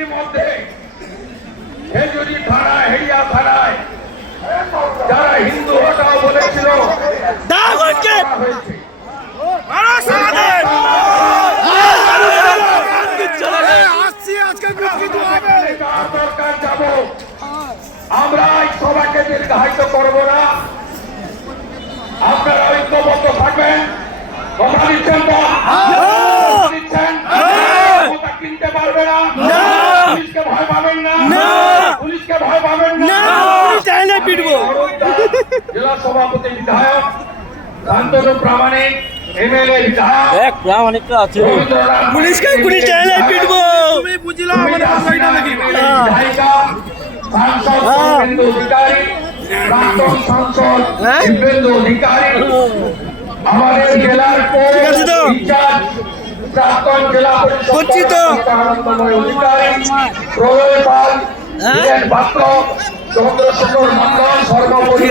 ইতিমধ্যে খেজুরি থানায়, হেরিয়া থানায় যারা হিন্দু হটাও বলেছিল হয়েছে। দরকার যাব, আমরা সবাইকে দীর্ঘায়িত করব না। আপনারা ঐক্যবদ্ধ থাকবেন। কথা দিচ্ছেন তো? দিচ্ছেন? ক্ষমতা কিনতে পারবে না। পুলিশকে ভয় পাবেন না। পুলিশকে ভয় পাবেন না। জেলা সভাপতি বিধায়ক শান্তনু প্রামাণিক, এমএলএ বিধায়ক প্রামাণিকটা আছে। পুলিশকে পুলিশ চাইলে পিটবো। তুমি বুঝিলা আমাদের কথাটা নাকি? বিধায়িকা সাংসদ শুভেন্দু অধিকারী, প্রাক্তন সাংসদ শুভেন্দু অধিকারী, আমাদের জেলার ইনচার্জ প্রাক্তন জেলা পরিষদ আনন্দময় অধিকারী, প্রলয় পাল, বীরেন পাত্র, চন্দ্রশেখর মন্ডল, সর্বোপরি